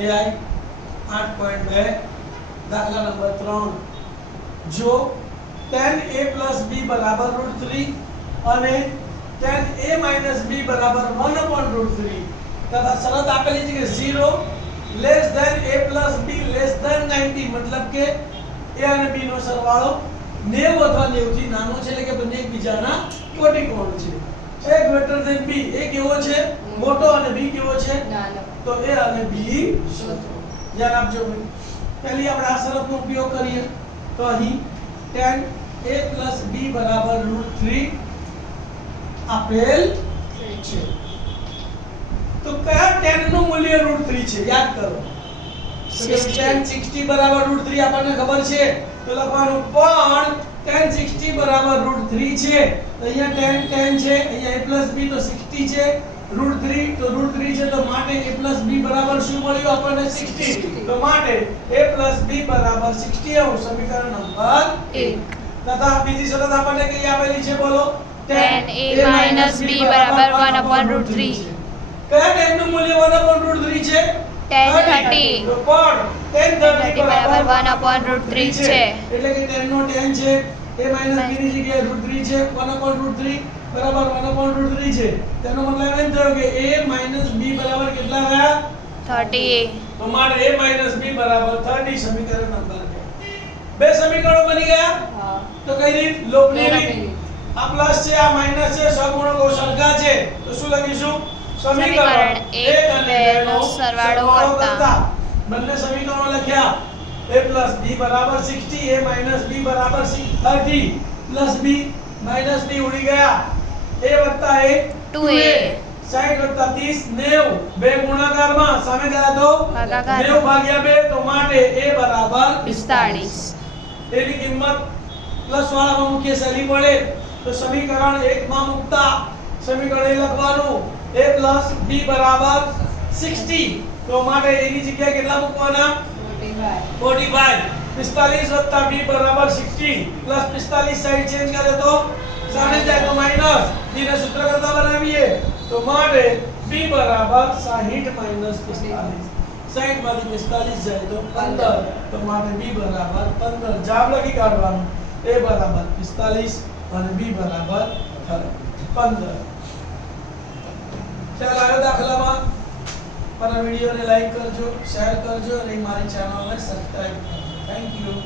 સ્વાધ્યાય 8.2 દાખલા નંબર 3 જો tan a + b બરાબર √3 અને tan a - b બરાબર 1/√3 તથા શરત આપેલી છે કે 0 less than a + b less than 90 મતલબ કે a અને b નો સરવાળો 90 અથવા 90 થી નાનો છે એટલે કે બંને એકબીજાના કોટિકોણ છે. a greater than b a કેવો છે મોટો અને b કેવો છે નાનો તો a અને b શોધો. ધ્યાન આપજો ભાઈ. પહેલી આપણે આ શરતનો ઉપયોગ કરીએ તો અહીં tan a + b બરાબર √3 આપેલ છે. તો કયા tan નું મૂલ્ય √3 છે યાદ કરો. tan 60 બરાબર √3 આપણને ખબર છે તો લખવાનું પણ tan 60 બરાબર √3 છે. તો અહીંયા tan છે, અહીંયા a + b તો 60 છે, √3 તો √3 છે તો માટે a + b બરાબર શું મળ્યું આપણને 60. તો માટે a + b બરાબર 60 આવું સમીકરણ નંબર 1. તથા બીજી શરત આપણને કઈ આપેલી છે બોલો tan a - b બરાબર 1/√3 કયા tan નું મૂલ્ય 1/√3 છે tan 30 તો પણ tan 30 બરાબર 1/√3 છે એટલે કે tan નો tan છે a - b ની જગ્યાએ √3 છે 1/√3 બરાબર 1/√3 છે. તેનો મતલબ એમ થયો કે a - b બરાબર કેટલા રહ્યા 30. તો માટે a - b બરાબર 30 સમીકરણ નંબર 2. બે સમીકરણો બની ગયા. તો કઈ રીત લોભની રીત આ પ્લસ છે આ માઈનસ છે સહગુણકો સરખા છે તો શું લખીશું સમીકરણ 1 અને 2 નો સરવાળો કરતા બંને સમીકરણો લખ્યા a + b બરાબર 60 a - b બરાબર 30 + b - b ઉડી ગયા a + a 2a 60 + 30 90 બે ગુણાકારમાં સામે ગયા તો ભાગાકાર 90 ભાગ્યા 2 તો માટે a બરાબર 45. એની કિંમત પ્લસ વાળામાં મૂકીએ સહેલી પડે તો સમીકરણ 1 માં મૂકતા સમીકરણ એ લખવાનું a + b બરાબર 60 તો માટે એની જગ્યાએ કેટલા મૂકવાના 45 45 + b બરાબર 60 + 45 સાઈડ ચેન્જ કરે તો સામે જાય તો માઈનસ b ને સૂત્ર કરતા બનાવીએ તો માટે b બરાબર 60 - 45 60 માંથી 45 જાય તો 15 તો માટે b બરાબર 15 જવાબ લખી કાઢવાનો a બરાબર 45 અને b બરાબર 15. ચાલ આગળ દાખલામાં મારા વિડિયોને લાઈક કરજો, શેર કરજો અને મારી ચેનલને સબસ્ક્રાઇબ કરજો. Thank you.